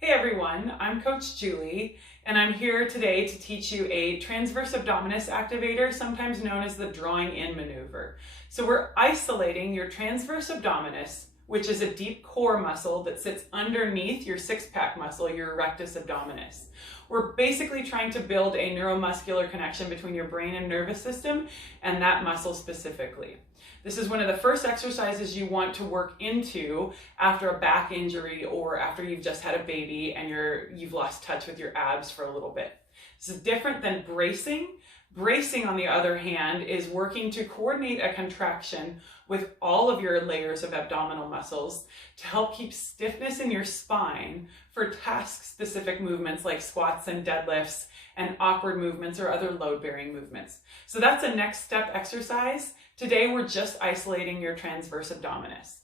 Hey everyone, I'm Coach Julie, and I'm here today to teach you a transverse abdominis activator, sometimes known as the drawing in maneuver. So we're isolating your transverse abdominis, which is a deep core muscle that sits underneath your six-pack muscle, your rectus abdominis. We're basically trying to build a neuromuscular connection between your brain and nervous system and that muscle specifically. This is one of the first exercises you want to work into after a back injury or after you've just had a baby and you've lost touch with your abs for a little bit. This is different than bracing. Bracing, on the other hand, is working to coordinate a contraction with all of your layers of abdominal muscles to help keep stiffness in your spine for task-specific movements like squats and deadlifts and awkward movements or other load-bearing movements. So that's a next step exercise. Today we're just isolating your transverse abdominis.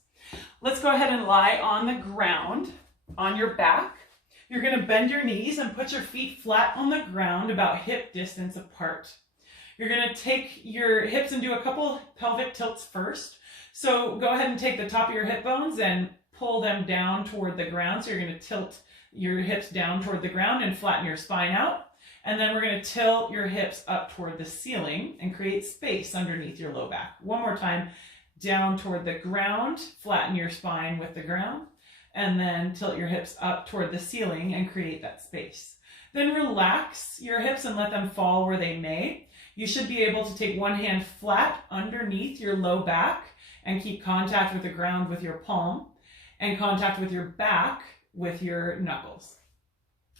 Let's go ahead and lie on the ground on your back. You're going to bend your knees and put your feet flat on the ground about hip distance apart. You're going to take your hips and do a couple pelvic tilts first. So go ahead and take the top of your hip bones and pull them down toward the ground. So you're going to tilt your hips down toward the ground and flatten your spine out. And then we're going to tilt your hips up toward the ceiling and create space underneath your low back. One more time, down toward the ground, flatten your spine with the ground, and then tilt your hips up toward the ceiling and create that space. Then relax your hips and let them fall where they may. You should be able to take one hand flat underneath your low back and keep contact with the ground with your palm and contact with your back with your knuckles.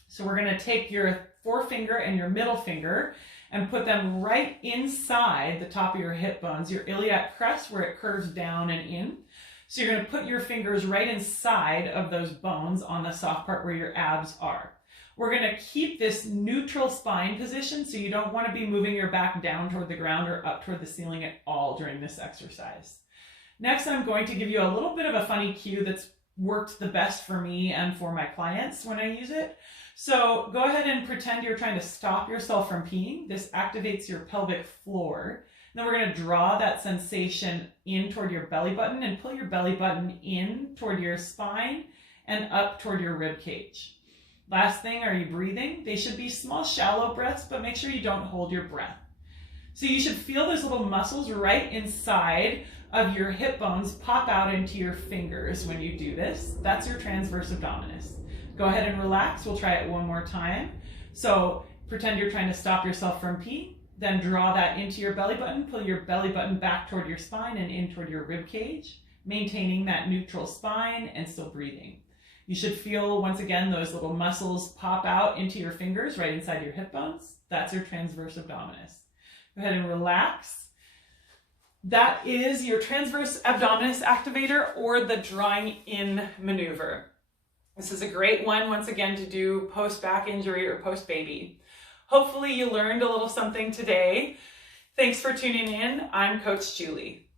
So we're going to take your forefinger and your middle finger and put them right inside the top of your hip bones, your iliac crest where it curves down and in. So you're going to put your fingers right inside of those bones on the soft part where your abs are. We're going to keep this neutral spine position, so you don't want to be moving your back down toward the ground or up toward the ceiling at all during this exercise. Next, I'm going to give you a little bit of a funny cue that's worked the best for me and for my clients when I use it. So go ahead and pretend you're trying to stop yourself from peeing. This activates your pelvic floor. Then we're going to draw that sensation in toward your belly button and pull your belly button in toward your spine and up toward your rib cage. Last thing, are you breathing? They should be small, shallow breaths, but make sure you don't hold your breath. So you should feel those little muscles right inside of your hip bones pop out into your fingers when you do this. That's your transverse abdominis. Go ahead and relax. We'll try it one more time. So pretend you're trying to stop yourself from pee. Then draw that into your belly button. Pull your belly button back toward your spine and in toward your rib cage, maintaining that neutral spine and still breathing. You should feel, once again, those little muscles pop out into your fingers right inside your hip bones. That's your transverse abdominis. Go ahead and relax. That is your transverse abdominis activator, or the drawing in maneuver. This is a great one, once again, to do post-back injury or post-baby. Hopefully you learned a little something today. Thanks for tuning in. I'm Coach Julie.